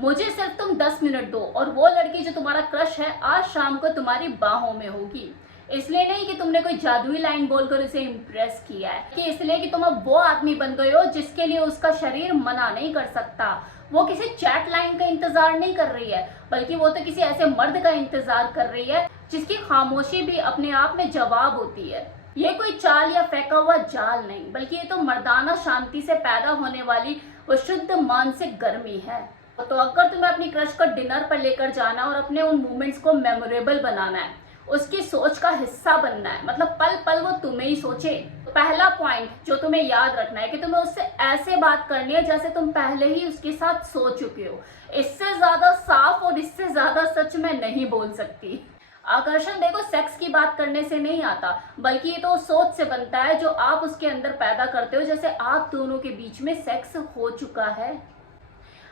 मुझे सिर्फ तुम 10 मिनट दो और वो लड़की जो तुम्हारा क्रश है आज शाम को तुम्हारी बाहों में होगी। इसलिए नहीं कि तुमने कोई जादुई लाइन बोलकर उसे इम्प्रेस किया है, कि इसलिए कि तुम अब वो आदमी बन गए हो जिसके लिए उसका शरीर मना नहीं कर सकता। वो किसी चैट लाइन का इंतजार नहीं कर रही है, बल्कि वो तो किसी ऐसे मर्द का इंतजार कर रही है जिसकी खामोशी भी अपने आप में जवाब होती है। ये कोई चाल या फेंका हुआ जाल नहीं, बल्कि ये तो मर्दाना शांति से पैदा होने वाली वो शुद्ध मानसिक गर्मी है। तो अगर तुम्हें अपनी क्रश को डिनर पर लेकर जाना और अपने उन मोमेंट्स को मेमोरेबल बनाना है, उसकी सोच का हिस्सा बनना है, मतलब पल पल वो तुम्हें ही सोचे, तो पहला पॉइंट जो तुम्हें याद रखना है कि तुम्हें उससे ऐसे बात करनी है जैसे तुम पहले ही उसके साथ सो चुके हो। इससे ज्यादा साफ और इससे ज्यादा सच मैं नहीं बोल सकती। आकर्षण देखो सेक्स की बात करने से नहीं आता, बल्कि ये तो सोच से बनता है जो आप उसके अंदर पैदा करते हो, जैसे आप दोनों के बीच में सेक्स हो चुका है।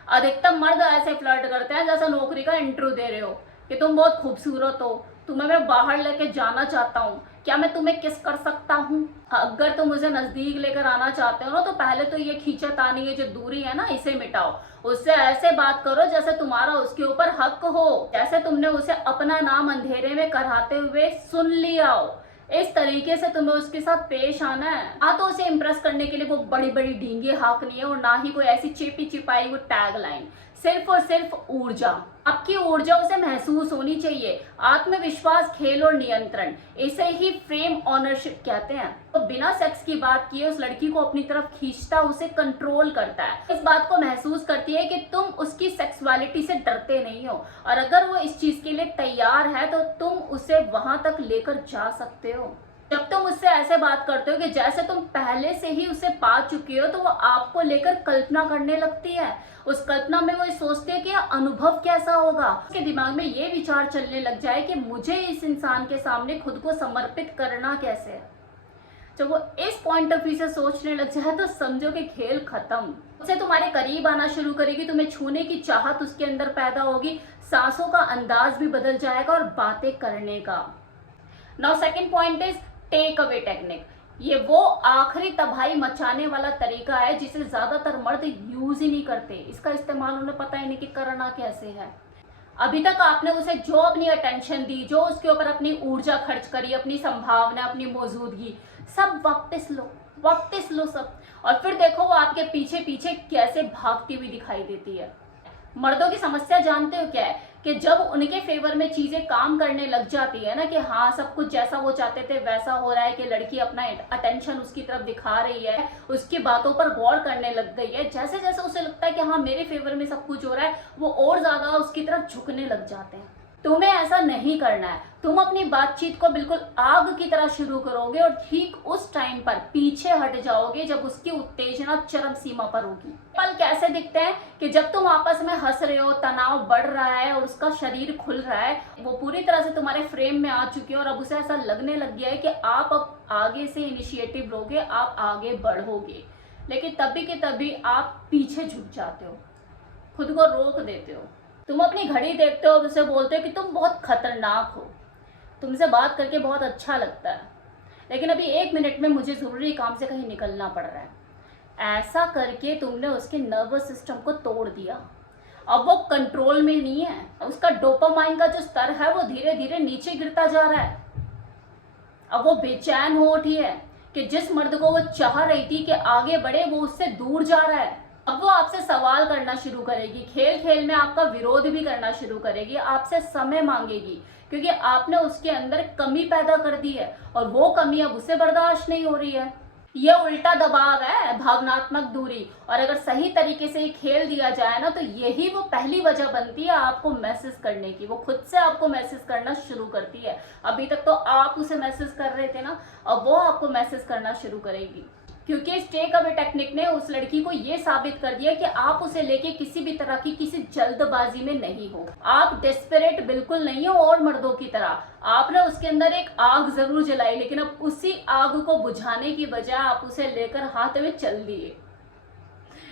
अधिकतम मर्द ऐसे फ्लर्ट करते हैं जैसे नौकरी का इंटरव्यू दे रहे हो कि तुम बहुत खूबसूरत हो, तुम्हें मैं बाहर लेके जाना चाहता हूँ, क्या मैं तुम्हें किस कर सकता हूँ। अगर तुम मुझे नजदीक लेकर आना चाहते हो ना, तो पहले तो ये खींचातानी, ये जो दूरी है ना, इसे मिटाओ। उससे ऐसे बात करो जैसे तुम्हारा उसके ऊपर हक हो, जैसे तुमने उसे अपना नाम अंधेरे में कराते हुए सुन लिया हो। इस तरीके से तुम्हें उसके साथ पेश आना है। ना तो उसे इम्प्रेस करने के लिए वो बड़ी बड़ी ढींगे हाँकनी है, और ना ही कोई ऐसी चेपी चिपाई वो टैग लाइन। सिर्फ और सिर्फ ऊर्जा, आपकी ऊर्जा उसे महसूस होनी चाहिए। आत्मविश्वास, खेल और नियंत्रण, इसे ही फ्रेम ऑनरशिप कहते हैं। तो बिना सेक्स की बात किए उस लड़की को अपनी तरफ खींचता, उसे कंट्रोल करता है। इस बात को महसूस करती है कि तुम उसकी सेक्सुअलिटी से डरते नहीं हो, और अगर वो इस चीज के लिए तैयार है तो तुम उसे वहां तक लेकर जा सकते हो। जब तुम उससे ऐसे बात करते हो कि जैसे तुम पहले से ही उसे पा चुके हो, तो वो आपको लेकर कल्पना करने लगती है। उस कल्पना में वो सोचती है कि अनुभव कैसा होगा। उसके दिमाग में ये विचार चलने लग जाए कि मुझे इस इंसान के सामने खुद को समर्पित करना कैसे है। जब वो इस पॉइंट ऑफ व्यू से सोचने लग जाए तो समझो कि खेल खत्म। उसे तुम्हारे करीब आना शुरू करेगी, तुम्हें छूने की चाहत उसके अंदर पैदा होगी, सांसों का अंदाज भी बदल जाएगा और बातें करने का। Now second point is take away technique. ये वो आखिरी तबाही मचाने वाला तरीका है जिसे ज्यादातर मर्द यूज ही नहीं करते। इसका इस्तेमाल उन्हें पता ही नहीं कि करना कैसे है। अभी तक आपने उसे जो अपनी अटेंशन दी, जो उसके ऊपर अपनी ऊर्जा खर्च करी, अपनी संभावना, अपनी मौजूदगी, सब वापस लो सब। और फिर देखो वो आपके पीछे पीछे कैसे भागती हुई दिखाई देती है। मर्दों की समस्या जानते हो क्या है, कि जब उनके फेवर में चीजें काम करने लग जाती है ना, कि हाँ सब कुछ जैसा वो चाहते थे वैसा हो रहा है, कि लड़की अपना अटेंशन उसकी तरफ दिखा रही है, उसकी बातों पर गौर करने लग गई है, जैसे जैसे उसे लगता है कि हाँ मेरे फेवर में सब कुछ हो रहा है, वो और ज्यादा उसकी तरफ झुकने लग जाते हैं। तुम्हें ऐसा नहीं करना है। तुम अपनी बातचीत को बिल्कुल आग की तरह शुरू करोगे और ठीक उस टाइम पर पीछे हट जाओगे जब उसकी उत्तेजना चरम सीमा पर होगी। पल कैसे दिखते हैं कि जब तुम आपस में हंस रहे हो, तनाव बढ़ रहा है और उसका शरीर खुल रहा है, वो पूरी तरह से तुम्हारे फ्रेम में आ चुकी है और अब उसे ऐसा लगने लग गया है कि आप अब आगे से इनिशिएटिव लोगे, आप आगे बढ़ोगे, लेकिन तभी के तभी आप पीछे झुक जाते हो, खुद को रोक देते हो। तुम अपनी घड़ी देखते हो, उसे बोलते हो कि तुम बहुत खतरनाक हो, तुमसे बात करके बहुत अच्छा लगता है, लेकिन अभी 1 मिनट में मुझे ज़रूरी काम से कहीं निकलना पड़ रहा है। ऐसा करके तुमने उसके नर्वस सिस्टम को तोड़ दिया। अब वो कंट्रोल में नहीं है, उसका डोपामाइन का जो स्तर है वो धीरे धीरे नीचे गिरता जा रहा है। अब वो बेचैन हो उठी है कि जिस मर्द को वो चाह रही थी कि आगे बढ़े, वो उससे दूर जा रहा है। अब वो आपसे सवाल करना शुरू करेगी, खेल खेल में आपका विरोध भी करना शुरू करेगी, आपसे समय मांगेगी, क्योंकि आपने उसके अंदर कमी पैदा कर दी है और वो कमी अब उसे बर्दाश्त नहीं हो रही है। ये उल्टा दबाव है, भावनात्मक दूरी। और अगर सही तरीके से ये खेल दिया जाए ना, तो यही वो पहली वजह बनती है आपको मैसेज करने की। वो खुद से आपको मैसेज करना शुरू करती है। अभी तक तो आप उसे मैसेज कर रहे थे ना, अब वो आपको मैसेज करना शुरू करेगी, क्योंकि इस टेक अवे टेक्निक ने उस लड़की को ये साबित कर दिया कि आप उसे लेके किसी भी तरह की किसी जल्दबाजी में नहीं हो। आप डेस्परेट बिल्कुल नहीं हो और मर्दों की तरह। आपने उसके अंदर एक आग जरूर जलाई, लेकिन अब उसी आग को बुझाने की बजाय आप उसे लेकर हाथ में चल दिए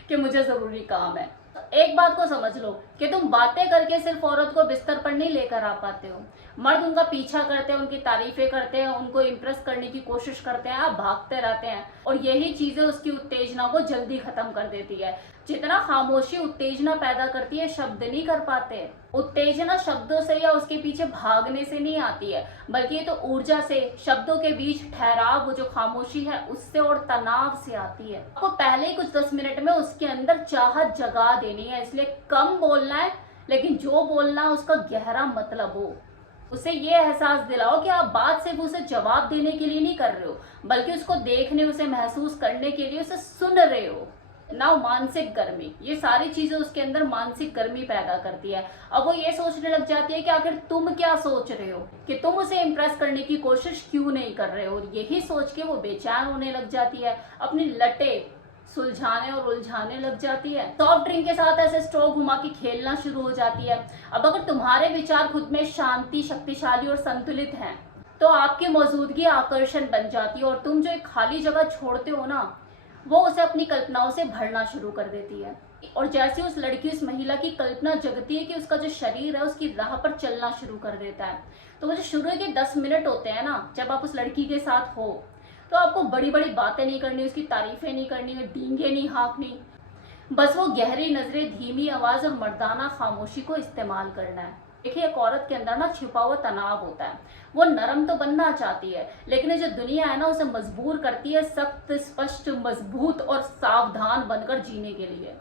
कि मुझे जरूरी काम है। एक बात को समझ लो कि तुम बातें करके सिर्फ औरत को बिस्तर पर नहीं लेकर आ पाते हो। मर्द उनका पीछा करते हैं, उनकी तारीफें करते हैं, उनको इम्प्रेस करने की कोशिश करते हैं, आप भागते रहते हैं, और यही चीजें उसकी उत्तेजना को जल्दी खत्म कर देती है। जितना खामोशी उत्तेजना पैदा करती है, शब्द नहीं कर पाते। उत्तेजना शब्दों से या उसके पीछे भागने से नहीं आती है, बल्कि ये तो ऊर्जा से, शब्दों के बीच ठहराव, वो जो खामोशी है उससे और तनाव से आती है। आपको पहले ही कुछ 10 मिनट में उसके अंदर चाहत जगा देनी है, इसलिए कम बोलना है, लेकिन जो बोलना है उसका गहरा मतलब हो। उसे ये एहसास दिलाओ कि आप बात सिर्फ उसे जवाब देने के लिए नहीं कर रहे हो, बल्कि उसको देखने, उसे महसूस करने के लिए उसे सुन रहे हो। ना मानसिक गर्मी, ये सारी चीजें उसके अंदर मानसिक गर्मी पैदा करती है। अब वो ये सोचने लग जाती है कि आखिर तुम क्या सोच रहे हो, कि तुम उसे इम्प्रेस करने की कोशिश क्यों नहीं कर रहे हो। और यही सोच के वो बेचैन होने लग जाती है, अपनी लटे सुलझाने और उलझाने लग जाती है। सॉफ्ट ड्रिंक के साथ ऐसे स्ट्रो घुमा के खेलना शुरू हो जाती है। अब अगर तुम्हारे विचार खुद में शांति, शक्तिशाली और संतुलित हैं, तो आपकी मौजूदगी आकर्षण बन जाती है, और तुम जो एक खाली जगह छोड़ते हो ना, वो उसे अपनी कल्पनाओं से भरना शुरू कर देती है। और जैसे उस लड़की, उस महिला की कल्पना जगती है कि उसका जो शरीर है उसकी राह पर चलना शुरू कर देता है। तो वो जो शुरू के 10 मिनट होते हैं ना, जब आप उस लड़की के साथ हो, तो आपको बड़ी बड़ी बातें नहीं करनी, उसकी तारीफें नहीं करनी, डींगे नहीं हाँकनी, बस वो गहरी नजरें, धीमी आवाज और मर्दाना खामोशी को इस्तेमाल करना है। देखिए, एक औरत के अंदर ना छिपा हुआ तनाव होता है। वो नरम तो बनना चाहती है, लेकिन ये जो दुनिया है ना, उसे मजबूर करती है सख्त, स्पष्ट, मजबूत और सावधान बनकर जीने के लिए।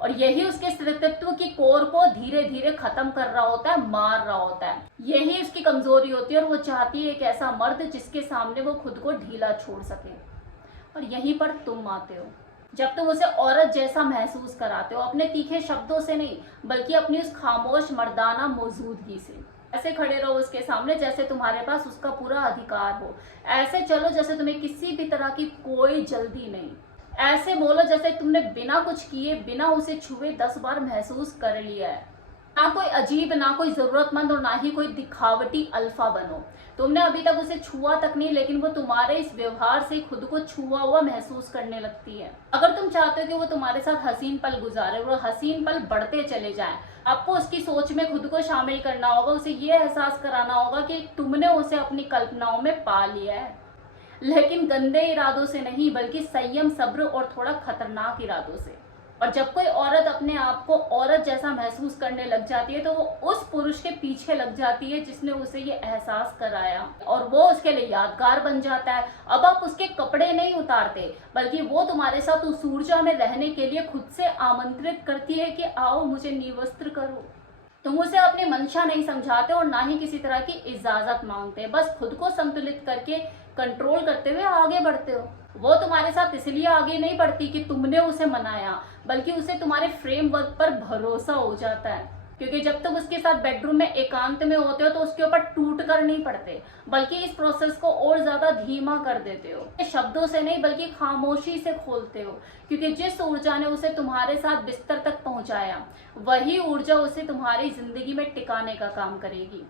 और यही उसके अस्तित्व की कोर को धीरे धीरे खत्म कर रहा होता है, मार रहा होता है। यही उसकी कमजोरी होती है, और वो चाहती है एक ऐसा मर्द जिसके सामने वो खुद को ढीला छोड़ सके। और यहीं पर तुम आते हो, जब तुम उसे औरत जैसा महसूस कराते हो, अपने तीखे शब्दों से नहीं, बल्कि अपनी उस खामोश मर्दाना मौजूदगी से। ऐसे खड़े रहो उसके सामने जैसे तुम्हारे पास उसका पूरा अधिकार हो। ऐसे चलो जैसे तुम्हें किसी भी तरह की कोई जल्दी नहीं। ऐसे बोलो जैसे तुमने बिना कुछ किए, बिना उसे छुए 10 बार महसूस कर लिया है। ना कोई अजीब, ना कोई जरूरतमंद, और ना ही कोई दिखावटी अल्फा बनो। तुमने अभी तक उसे छुआ तक नहीं, लेकिन वो तुम्हारे इस व्यवहार से खुद को छुआ हुआ महसूस करने लगती है। अगर तुम चाहते हो कि वो तुम्हारे साथ हसीन पल गुजारे, वो हसीन पल बढ़ते चले जाएं, आपको उसकी सोच में खुद को शामिल करना होगा। उसे ये एहसास कराना होगा कि तुमने उसे अपनी कल्पनाओं में पा लिया है, लेकिन गंदे इरादों से नहीं, बल्कि संयम, सब्र और थोड़ा खतरनाक इरादों से। और जब कोई औरत अपने आप को औरत जैसा महसूस करने लग जाती है, तो वो उस पुरुष के पीछे लग जाती है जिसने उसे ये एहसास कराया, और वो उसके लिए यादगार बन जाता है। अब आप उसके कपड़े नहीं उतारते, बल्कि वो तुम्हारे साथ उस ऊर्जा में रहने के लिए खुद से आमंत्रित करती है कि आओ मुझे निवस्त्र करो। तुम उसे अपनी मंशा नहीं समझाते और ना ही किसी तरह की इजाजत मांगते, बस खुद को संतुलित करके, कंट्रोल करते हुए आगे बढ़ते हो। वो तुम्हारे साथ इसलिए आगे नहीं बढ़ती कि तुमने उसे मनाया, बल्कि उसे तुम्हारे फ्रेमवर्क पर भरोसा हो जाता है। क्योंकि जब तुम उसके साथ बेडरूम में एकांत में होते हो, तो उसके ऊपर टूट कर नहीं पड़ते, बल्कि इस प्रोसेस को और ज्यादा धीमा कर देते हो। शब्दों से नहीं, बल्कि खामोशी से खोलते हो। क्योंकि जिस ऊर्जा ने उसे तुम्हारे साथ बिस्तर तक पहुंचाया, वही ऊर्जा उसे तुम्हारी जिंदगी में टिकाने का काम करेगी।